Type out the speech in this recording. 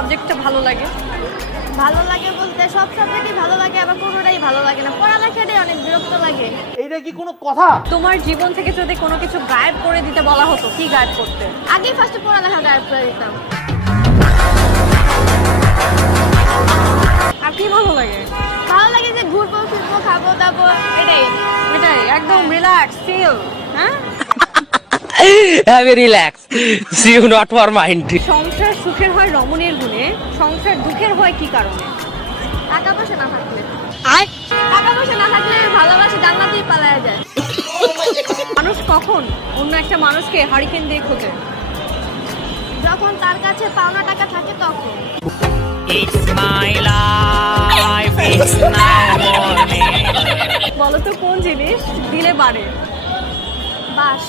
সাবজেক্টটা ভালো লাগে? ভালো লাগে বলতে সব সাবজেক্টই ভালো লাগে, আবার কোনোটাই ভালো লাগে না। পড়ালেখাটাই অনেক বিরক্ত লাগে। এইটা কি কোনো কথা? তোমার জীবন থেকে যদি কোনো কিছু গায়েব করে দিতে বলা হতো, কি গায়েব করতে? আগেই ফার্স্টে পড়ালেখা গায়েব করে দিতাম। আর কি ভালো লাগে? ভালো লাগে যে ঘুরবো ফিরবো খাবো দাবো, এটাই। এটাই একদম রিল্যাক্স ফিল। হ্যাঁ, Have a relax. See you not for mind. সংসার সুখের হয় রমণীর গুণে, সংসার দুঃখের হয় কি কারণে? টাকা পয়সা না থাকলে। টাকা পয়সা না থাকলে ভালোবাসা জান্নাতেই পালায়া যায়। মানুষ কখন অন্য একটা মানুষকে হারিকেন দিয়ে খোঁজে? যখন তার কাছে পাওনা টাকা থাকে তখন। It's my life. It's now or never. বলো তো কোন জিনিস দিলে বাড়ে? বাস।